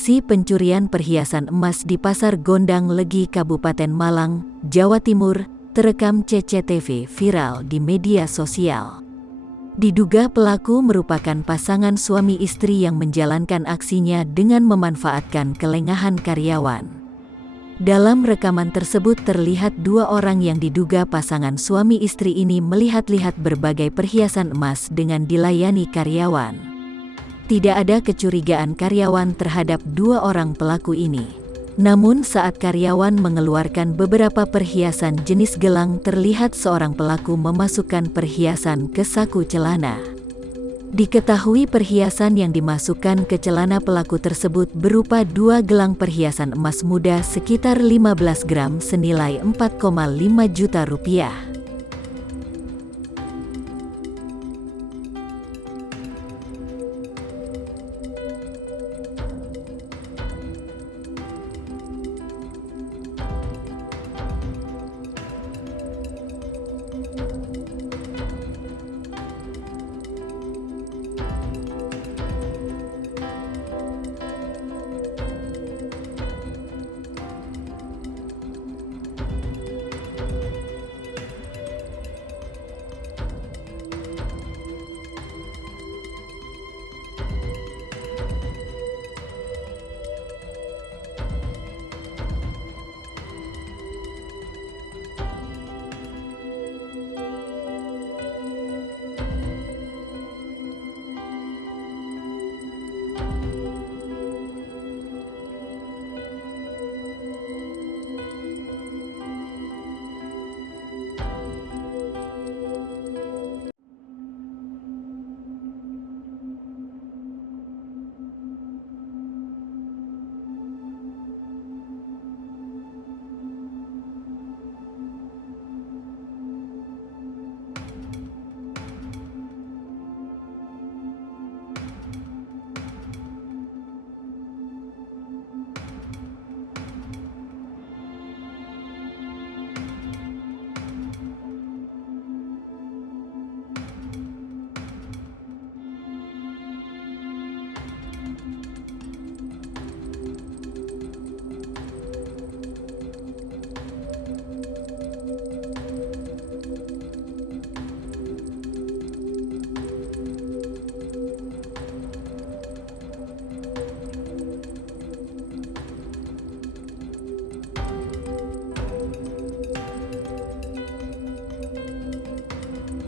Aksi pencurian perhiasan emas di Pasar Gondang Legi, Kabupaten Malang, Jawa Timur, terekam CCTV viral di media sosial. Diduga pelaku merupakan pasangan suami istri yang menjalankan aksinya dengan memanfaatkan kelengahan karyawan. Dalam rekaman tersebut terlihat dua orang yang diduga pasangan suami istri ini melihat-lihat berbagai perhiasan emas dengan dilayani karyawan. Tidak ada kecurigaan karyawan terhadap dua orang pelaku ini. Namun saat karyawan mengeluarkan beberapa perhiasan jenis gelang, terlihat seorang pelaku memasukkan perhiasan ke saku celana. Diketahui perhiasan yang dimasukkan ke celana pelaku tersebut berupa dua gelang perhiasan emas muda sekitar 15 gram senilai 4,5 juta rupiah.